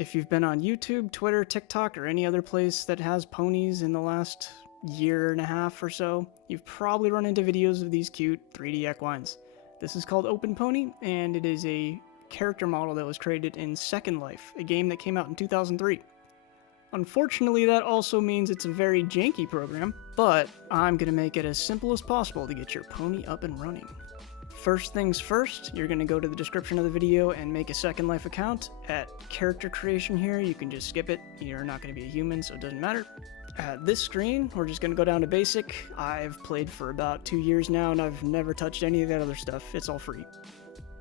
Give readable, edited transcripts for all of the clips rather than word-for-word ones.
If you've been on YouTube, Twitter, TikTok, or any other place that has ponies in the last year and a half or so, you've probably run into videos of these cute 3D equines. This is called Openpony, and it is a character model that was created in Secondlife, a game that came out in 2003. Unfortunately, that also means it's a very janky program, but I'm going to make it as simple as possible to get your pony up and running. First things first, you're going to go to the description of the video and make a Secondlife account. At character creation here, you can just skip it. You're not going to be a human, so it doesn't matter. At this screen, we're just going to go down to basic. I've played for about 2 years now, and I've never touched any of that other stuff. It's all free.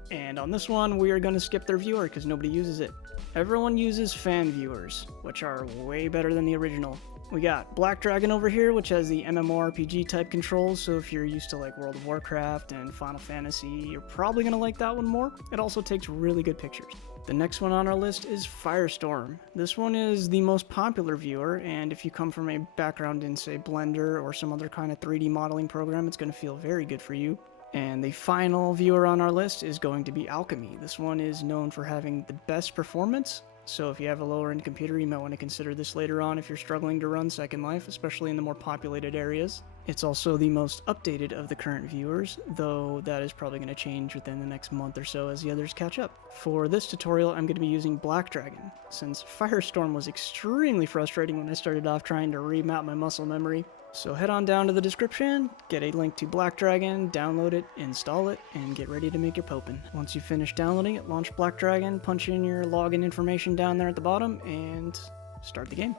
And on this one, we are going to skip their viewer because nobody uses it. Everyone uses fan viewers, which are way better than the original. We got Black Dragon over here, which has the MMORPG type controls, so if you're used to like World of Warcraft and Final Fantasy, you're probably going to like that one more. It also takes really good pictures. The next one on our list is Firestorm. This one is the most popular viewer, and if you come from a background in, say, Blender or some other kind of 3D modeling program, it's going to feel very good for you. And the final viewer on our list is going to be Alchemy. This one is known for having the best performance, so if you have a lower-end computer, you might want to consider this later on if you're struggling to run Secondlife, especially in the more populated areas. It's also the most updated of the current viewers, though that is probably going to change within the next month or so as the others catch up. For this tutorial, I'm going to be using Black Dragon, since Firestorm was extremely frustrating when I started off trying to remap my muscle memory. So head on down to the description, get a link to Black Dragon, download it, install it, and get ready to make your popen. Once you finish downloading it, launch Black Dragon, punch in your login information down there at the bottom, and start the game.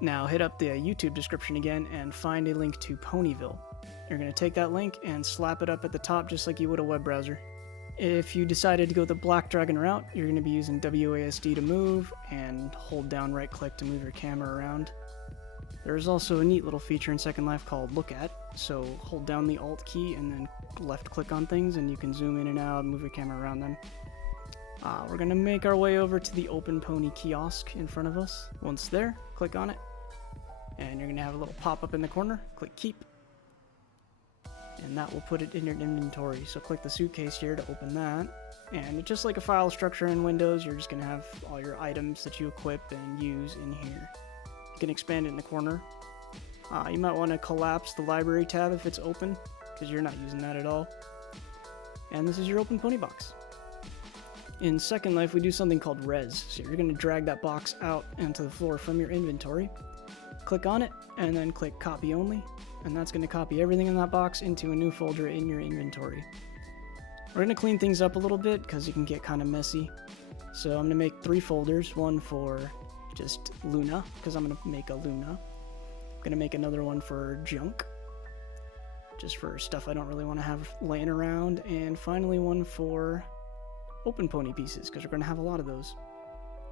Now hit up the YouTube description again and find a link to Ponyville. You're going to take that link and slap it up at the top just like you would a web browser. If you decided to go the Black Dragon route, you're going to be using WASD to move, and hold down right click to move your camera around. There's also a neat little feature in Secondlife called Look At, so hold down the Alt key and then left click on things and you can zoom in and out, move your camera around them. We're going to make our way over to the Openpony kiosk in front of us. Once there, click on it, and you're going to have a little pop-up in the corner. Click Keep, and that will put it in your inventory. So click the suitcase here to open that, and just like a file structure in Windows, you're just going to have all your items that you equip and use in here. You can expand it in the corner. You might want to collapse the library tab if it's open, because you're not using that at all. And this is your Openpony box. In Secondlife, we do something called res. So you're going to drag that box out onto the floor from your inventory. Click on it, and then click copy only. And that's going to copy everything in that box into a new folder in your inventory. We're going to clean things up a little bit, because it can get kind of messy. So I'm going to make 3 folders, one for just Luna, because I'm going to make a Luna. I'm going to make another one for junk, just for stuff I don't really want to have laying around, and finally one for Openpony pieces, because we're going to have a lot of those.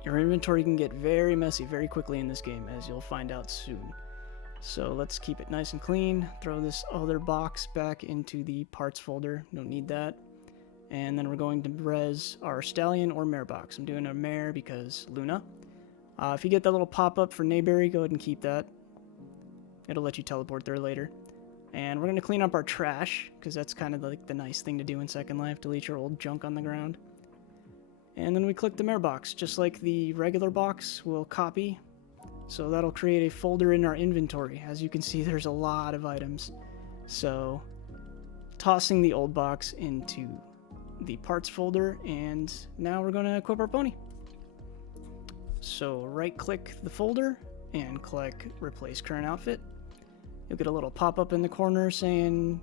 Your inventory can get very messy very quickly in this game, as you'll find out soon. So let's keep it nice and clean. Throw this other box back into the parts folder, don't need that. And then we're going to res our stallion or mare box. I'm doing a mare because Luna. If you get that little pop-up for Nayberry, go ahead and keep that. It'll let you teleport there later. And we're going to clean up our trash, because that's kind of like the nice thing to do in Secondlife, delete your old junk on the ground. And then we click the mare box, just like the regular box, we'll copy. So that'll create a folder in our inventory. As you can see, there's a lot of items. So tossing the old box into the parts folder, and now we're going to equip our pony. So right click the folder and click replace current outfit. You'll get a little pop-up in the corner saying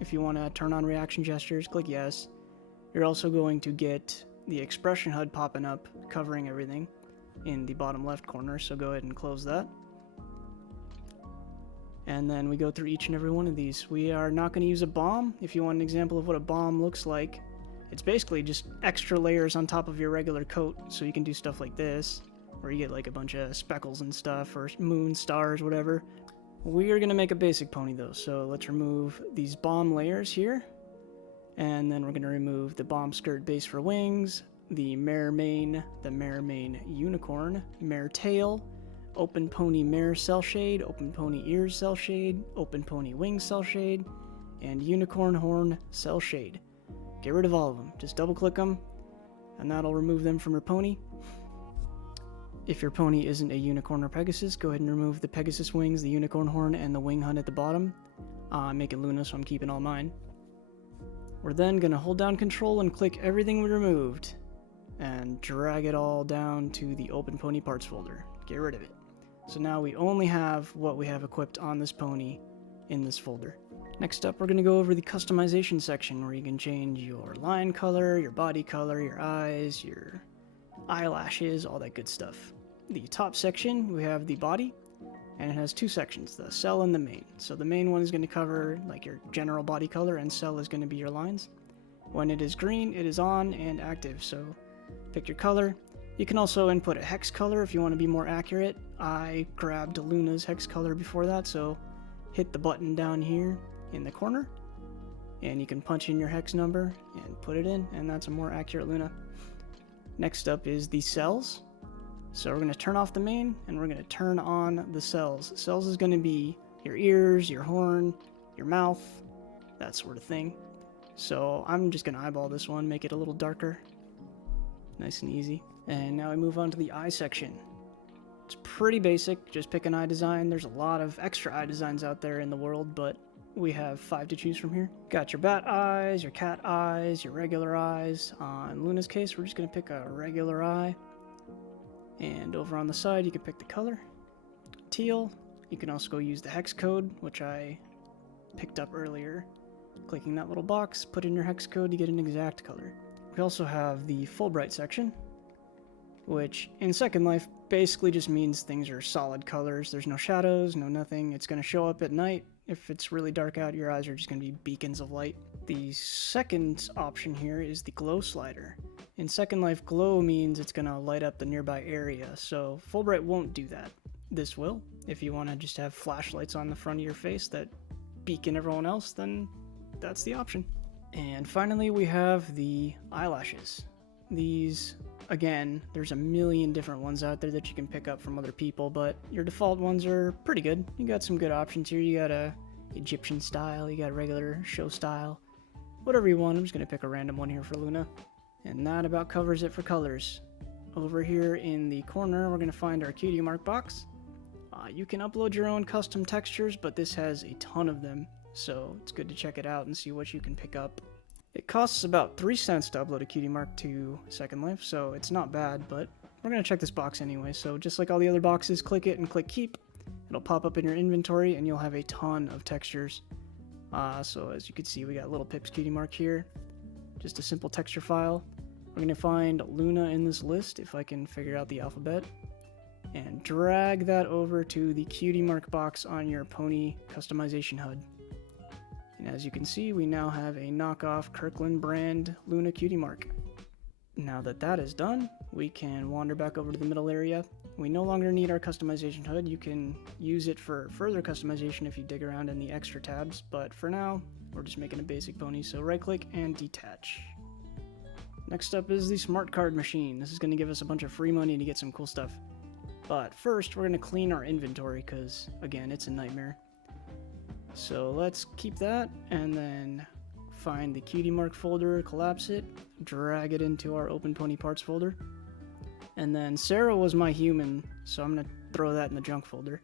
if you want to turn on reaction gestures, click yes. You're also going to get the expression HUD popping up covering everything in the bottom left corner, so go ahead and close that. And then we go through each and every one of these. We are not going to use a bomb. If you want an example of what a bomb looks like, it's basically just extra layers on top of your regular coat, so you can do stuff like this, where you get like a bunch of speckles and stuff, or moon, stars, whatever. We are going to make a basic pony though, so let's remove these bomb layers here. And then we're going to remove the bomb skirt base for wings, the Mare Mane unicorn, Mare Tail, Openpony Mare Cellshade, Openpony Ears Cellshade, Openpony Wings Cellshade, and Unicorn Horn Cellshade. Get rid of all of them. Just double click them, and that'll remove them from your pony. If your pony isn't a unicorn or Pegasus, go ahead and remove the Pegasus wings, the unicorn horn, and the wing hunt at the bottom. I'm making Luna, so I'm keeping all mine. We're then going to hold down Control and click everything we removed and drag it all down to the Openpony parts folder. Get rid of it. So now we only have what we have equipped on this pony in this folder. Next up, we're going to go over the customization section where you can change your line color, your body color, your eyes, your eyelashes, all that good stuff. The top section, we have the body, and it has two sections, the cell and the main. So the main one is going to cover like your general body color, and cell is going to be your lines. When it is green, it is on and active, so pick your color. You can also input a hex color if you want to be more accurate. I grabbed Luna's hex color before that, so hit the button down here in the corner, and you can punch in your hex number and put it in, and that's a more accurate Luna. Next up is the cells. So we're going to turn off the main, and we're going to turn on the cells. Cells is going to be your ears, your horn, your mouth, that sort of thing. So I'm just going to eyeball this one, make it a little darker. Nice and easy. And now we move on to the eye section. It's pretty basic, just pick an eye design. There's a lot of extra eye designs out there in the world, but we have 5 to choose from here. Got your bat eyes, your cat eyes, your regular eyes. In Luna's case, we're just going to pick a regular eye. And over on the side, you can pick the color. Teal. You can also go use the hex code, which I picked up earlier. Clicking that little box, put in your hex code to get an exact color. We also have the Fulbright section, which in Second Life basically just means things are solid colors. There's no shadows, no nothing. It's going to show up at night. If it's really dark out, your eyes are just going to be beacons of light. The second option here is the glow slider. In Second Life, glow means it's going to light up the nearby area, so Fulbright won't do that. This will. If you want to just have flashlights on the front of your face that beacon everyone else, then that's the option. And finally, we have the eyelashes. These, again, there's a million different ones out there that you can pick up from other people, but your default ones are pretty good. You got some good options here. You got a Egyptian style, you got a regular show style, whatever you want. I'm just going to pick a random one here for Luna. And that about covers it for colors. Over here in the corner, we're going to find our cutie mark box. You can upload your own custom textures, but this has a ton of them, so it's good to check it out and see what you can pick up. It costs about 3 cents to upload a cutie mark to Second Life, so it's not bad, but we're going to check this box anyway. So just like all the other boxes, click it and click keep. It'll pop up in your inventory, and you'll have a ton of textures. So as you can see, we got Little Pip's cutie mark here. Just a simple texture file. We're going to find Luna in this list, if I can figure out the alphabet, and drag that over to the cutie mark box on your pony customization HUD. And as you can see, we now have a knockoff Kirkland brand Luna cutie mark. Now that that is done, we can wander back over to the middle area. We no longer need our customization HUD. You can use it for further customization if you dig around in the extra tabs, but for now, we're just making a basic pony, so right click and detach. Next up is the smart card machine. This is going to give us a bunch of free money to get some cool stuff. But first, we're going to clean our inventory because, again, it's a nightmare. So let's keep that and then find the cutie mark folder, collapse it, drag it into our Openpony parts folder. And then Sarah was my human, so I'm going to throw that in the junk folder.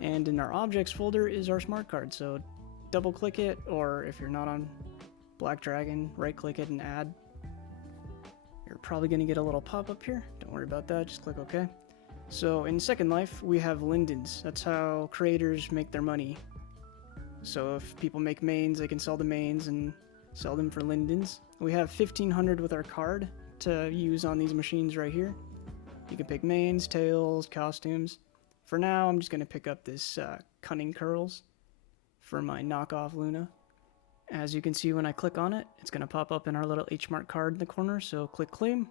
And in our objects folder is our smart card, so double click it, or if you're not on Black Dragon, right click it and add. You're probably going to get a little pop-up here. Don't worry about that, just click OK. So in Second Life, we have lindens. That's how creators make their money. So if people make mains, they can sell the mains and sell them for lindens. We have 1,500 with our card to use on these machines right here. You can pick mains, tails, costumes. For now, I'm just going to pick up this cunning curls for my knockoff Luna. As you can see, when I click on it, it's going to pop up in our little H mark card in the corner, so click claim.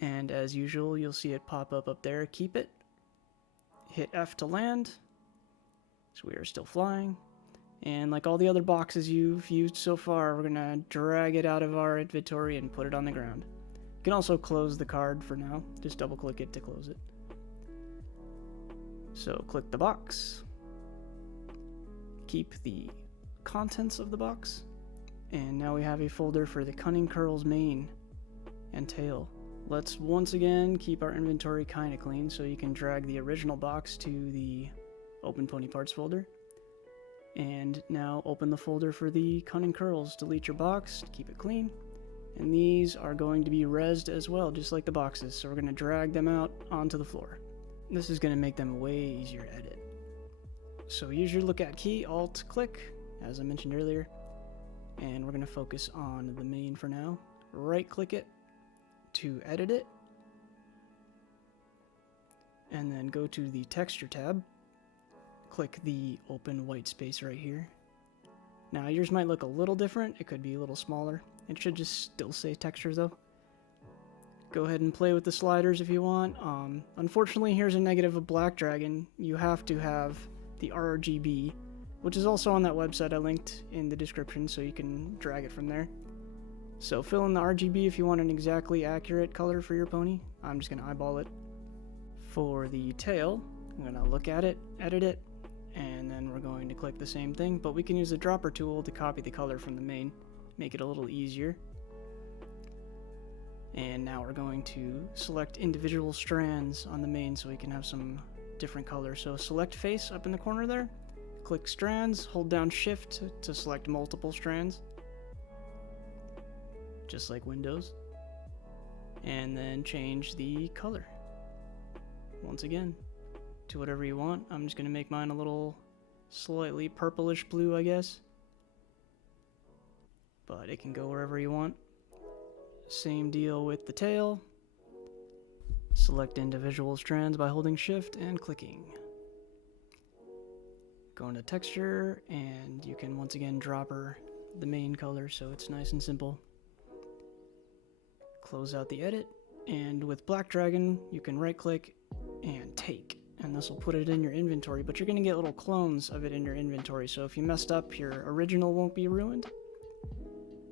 And as usual, you'll see it pop up there, keep it. Hit F to land, so we are still flying. And like all the other boxes you've used so far, we're going to drag it out of our inventory and put it on the ground. You can also close the card for now, just double click it to close it. So click the box, keep the contents of the box, and now we have a folder for the Cunning Curls main. and tail. Let's once again keep our inventory kind of clean, so you can drag the original box to the Openpony parts folder. And now open the folder for the cunning curls. Delete your box to keep it clean. And these are going to be rezzed as well, just like the boxes. So we're going to drag them out onto the floor. This is going to make them way easier to edit. So use your lookout key, Alt click, as I mentioned earlier. And we're going to focus on the mane for now. Right click it to edit it. And then go to the texture tab. Click the open white space right here. Now yours might look a little different. It could be a little smaller. It should just still say texture though. Go ahead and play with the sliders if you want. Unfortunately, here's a negative of Black Dragon. You have to have the RGB, which is also on that website I linked in the description, so you can drag it from there. So fill in the RGB if you want an exactly accurate color for your pony. I'm just going to eyeball it. For the tail, I'm going to look at it, edit it, and then we're going to click the same thing, but we can use the dropper tool to copy the color from the mane, make it a little easier. And now we're going to select individual strands on the mane so we can have some different colors. So select face up in the corner there, click strands, hold down shift to select multiple strands, just like Windows, and then change the color once again to whatever you want. I'm just going to make mine a little slightly purplish blue, I guess, but it can go wherever you want. Same deal with the tail. Select individual strands by holding shift and clicking. Go into texture, and you can once again dropper the main color so it's nice and simple. Close out the edit, and with Black Dragon you can right click and take, and this will put it in your inventory, but you're going to get little clones of it in your inventory, so if you messed up, your original won't be ruined.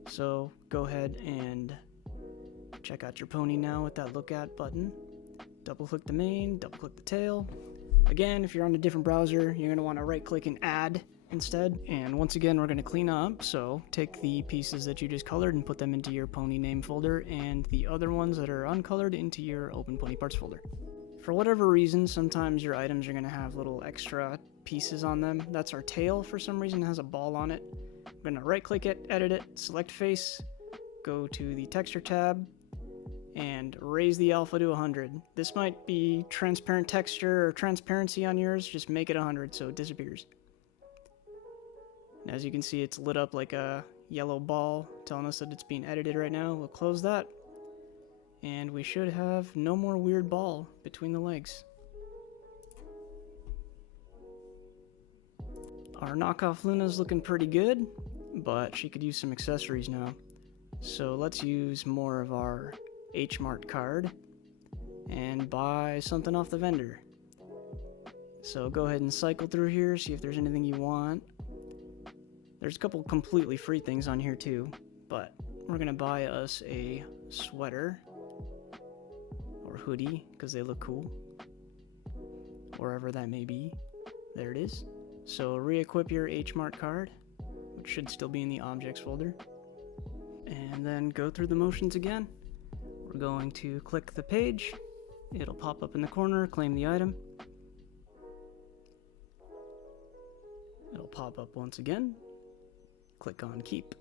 So go ahead and check out your pony now with that look at button. Double click the mane, double click the tail. Again, if you're on a different browser, you're going to want to right click and add instead. And once again, we're going to clean up, so take the pieces that you just colored and put them into your pony name folder, and the other ones that are uncolored into your Openpony parts folder. For whatever reason, sometimes your items are going to have little extra pieces on them. That's our tail. For some reason, it has a ball on it. I'm going to right click it, edit it, select face, go to the texture tab, and raise the alpha to 100. This might be transparent texture or transparency on yours. Just make it 100 so it disappears. And as you can see, it's lit up like a yellow ball telling us that it's being edited right now. We'll close that, and we should have no more weird ball between the legs. Our knockoff Luna's looking pretty good, but she could use some accessories now. So let's use more of our H-Mart card and buy something off the vendor. So go ahead and cycle through here, see if there's anything you want. There's a couple completely free things on here too, but we're gonna buy us a sweater or hoodie because they look cool, wherever that may be. There it is. So re-equip your H-Mart card, which should still be in the objects folder, and then go through the motions again. We're going to click the page. It'll pop up in the corner, claim the item. It'll pop up once again. Click on keep.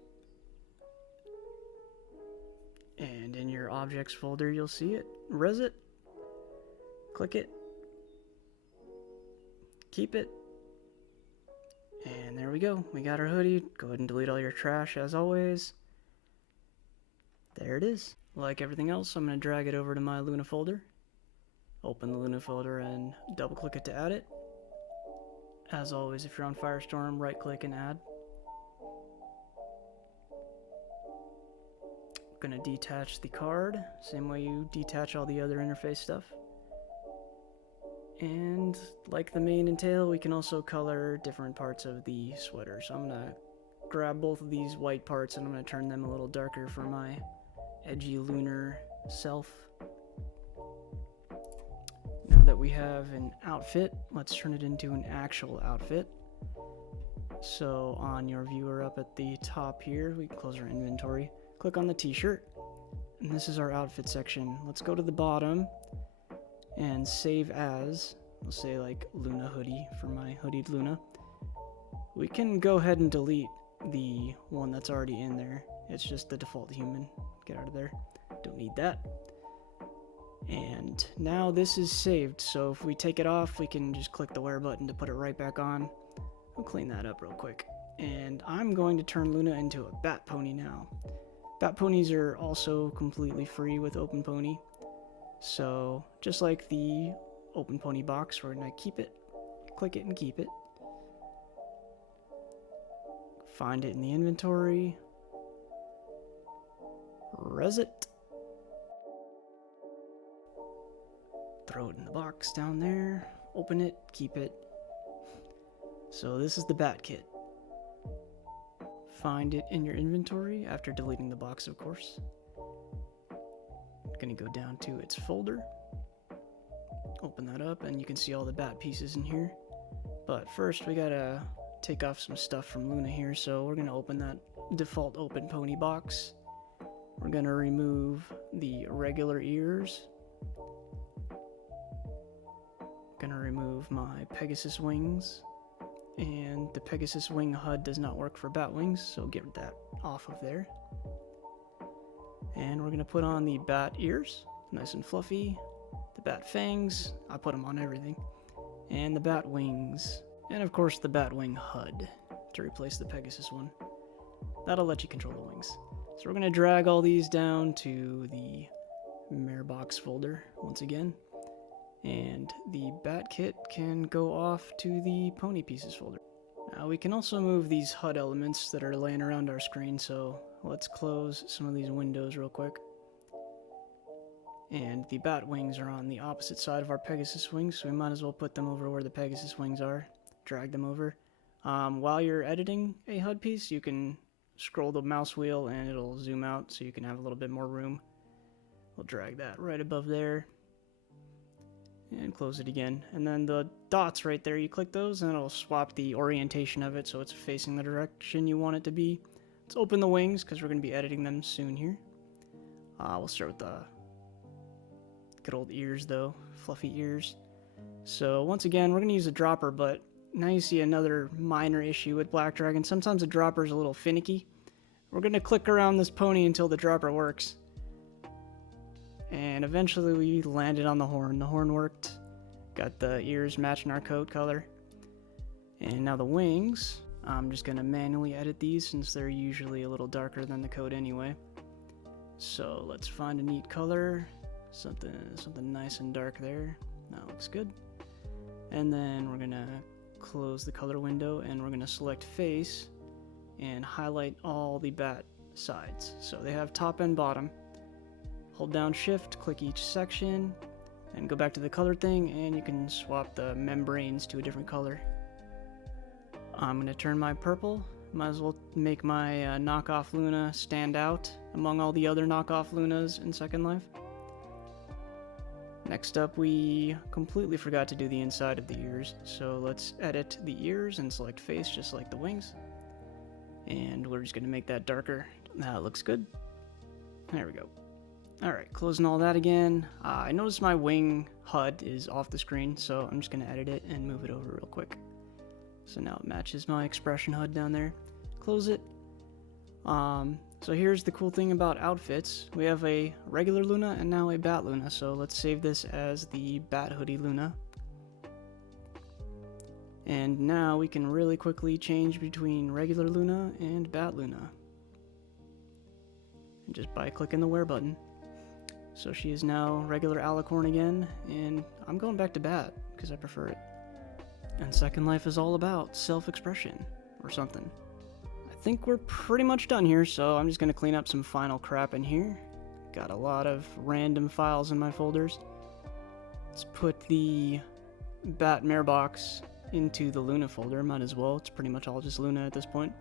And in your objects folder, you'll see it. Res it. Click it. Keep it. And there we go. We got our hoodie. Go ahead and delete all your trash as always. There it is. Like everything else, I'm going to drag it over to my Luna folder. Open the Luna folder and double click it to add it. As always, if you're on Firestorm, right click and add. I'm going to detach the card, same way you detach all the other interface stuff. And like the mane and tail, we can also color different parts of the sweater. So I'm going to grab both of these white parts and I'm going to turn them a little darker for my edgy lunar self. Now that we have an outfit, let's turn it into an actual outfit. So on your viewer up at the top here, we can close our inventory. Click on the t-shirt. and this is our outfit section. Let's go to the bottom and save as. We'll say like Luna hoodie for my hoodied Luna. We can go ahead and delete the one that's already in there. It's just the default human. Get out of there. Don't need that. And now this is saved, so if we take it off, we can just click the wear button to put it right back on. We'll clean that up real quick. And I'm going to turn Luna into a bat pony now. Bat ponies are also completely free with Openpony. So just like the Openpony box, we're going to keep it, click it and keep it. Find it in the inventory. Res it. Throw it in the box down there. Open it, keep it. So this is the bat kit. Find it in your inventory after deleting the box, of course. Gonna go down to its folder. Open that up and you can see all the bat pieces in here. But first we gotta take off some stuff from Luna here, so we're gonna open that default Openpony box. We're gonna remove the regular ears. Gonna remove my Pegasus wings. And the Pegasus wing HUD does not work for bat wings, so get that off of there. And we're gonna put on the bat ears, nice and fluffy. The bat fangs, I put them on everything. And the bat wings. And of course the bat wing HUD to replace the Pegasus one. That'll let you control the wings. So we're gonna drag all these down to the Mare box folder once again. And the bat kit can go off to the pony pieces folder. Now we can also move these HUD elements that are laying around our screen, so let's close some of these windows real quick. And the bat wings are on the opposite side of our Pegasus wings, so we might as well put them over where the Pegasus wings are. Drag them over. While you're editing a HUD piece, you can scroll the mouse wheel and it'll zoom out so you can have a little bit more room. We'll drag that right above there. And close it again. And then the dots right there, you click those and it'll swap the orientation of it so it's facing the direction you want it to be. Let's open the wings because we're going to be editing them soon here. We'll start with the good old ears though, fluffy ears. So once again, we're going to use a dropper, but now you see another minor issue with Black Dragon. Sometimes the dropper is a little finicky. We're going to click around this pony until the dropper works. And eventually we landed on the horn. The horn worked. Got the ears matching our coat color. And now the wings. I'm just going to manually edit these since they're usually a little darker than the coat anyway. So let's find a neat color. Something nice and dark there. That looks good. And then we're going to close the color window and we're going to select face and highlight all the bat sides. So they have top and bottom. Hold down shift, click each section, and go back to the color thing, and you can swap the membranes to a different color. I'm going to turn my purple. Might as well make my knockoff Luna stand out among all the other knockoff Lunas in Second Life. Next up, we completely forgot to do the inside of the ears, so let's edit the ears and select face just like the wings. And we're just going to make that darker. That looks good. There we go. Alright, closing all that again. I noticed my wing HUD is off the screen, so I'm just going to edit it and move it over real quick. So now it matches my expression HUD down there. Close it. So here's the cool thing about outfits. We have a regular Luna and now a Bat Luna, so let's save this as the Bat Hoodie Luna. And now we can really quickly change between regular Luna and Bat Luna. And just by clicking the wear button. So she is now regular Alicorn again, and I'm going back to Bat, because I prefer it. And Second Life is all about self-expression, or something. I think we're pretty much done here, so I'm just going to clean up some final crap in here. Got a lot of random files in my folders. Let's put the Bat Mare box into the Luna folder, might as well. It's pretty much all just Luna at this point.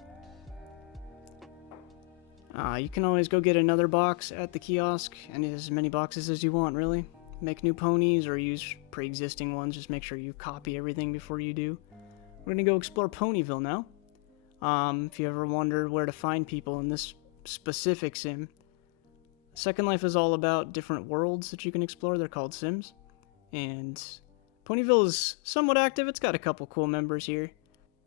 You can always go get another box at the kiosk, and as many boxes as you want, really. Make new ponies or use pre-existing ones, just make sure you copy everything before you do. We're gonna go explore Ponyville now. If you ever wondered where to find people in this specific sim, Second Life is all about different worlds that you can explore. They're called Sims. And Ponyville is somewhat active. It's got a couple cool members here.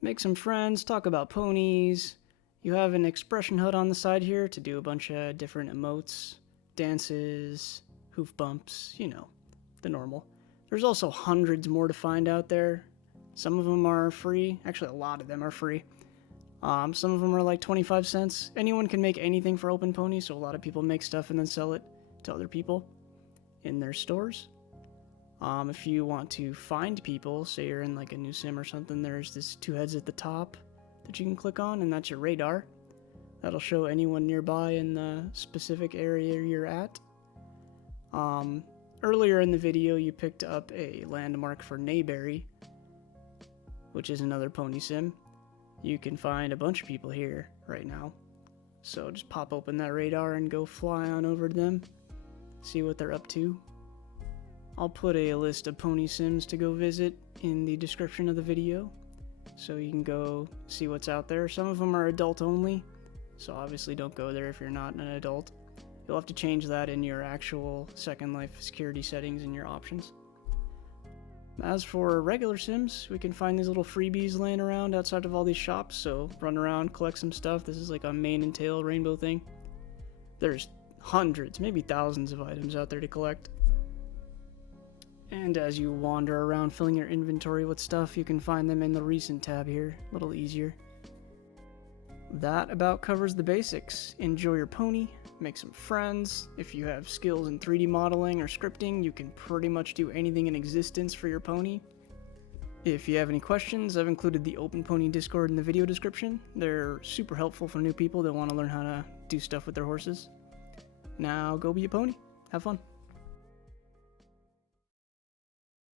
Make some friends, talk about ponies. You have an expression HUD on the side here to do a bunch of different emotes, dances, hoof bumps, you know, the normal. There's also hundreds more to find out there. Some of them are free. Actually, a lot of them are free. Some of them are like 25 cents. Anyone can make anything for Openpony, so a lot of people make stuff and then sell it to other people in their stores. If you want to find people, say you're in like a new sim or something, there's this two heads at the top that you can click on, and that's your radar. That'll show anyone nearby in the specific area you're at. Earlier in the video, you picked up a landmark for Nayberry, which is another pony sim. You can find a bunch of people here right now. So just pop open that radar and go fly on over to them, see what they're up to. I'll put a list of pony sims to go visit in the description of the video, so you can go see what's out there. Some of them are adult only, so obviously don't go there if you're not an adult. You'll have to change that in your actual Second Life security settings and your options. As for regular sims, we can find these little freebies laying around outside of all these shops, so run around, collect some stuff. This is like a mane and tail rainbow thing. There's hundreds, maybe thousands of items out there to collect. And as you wander around filling your inventory with stuff, you can find them in the recent tab here, a little easier. That about covers the basics. Enjoy your pony, make some friends. If you have skills in 3D modeling or scripting, you can pretty much do anything in existence for your pony. If you have any questions, I've included the Openpony Discord in the video description. They're super helpful for new people that want to learn how to do stuff with their horses. Now go be a pony. Have fun.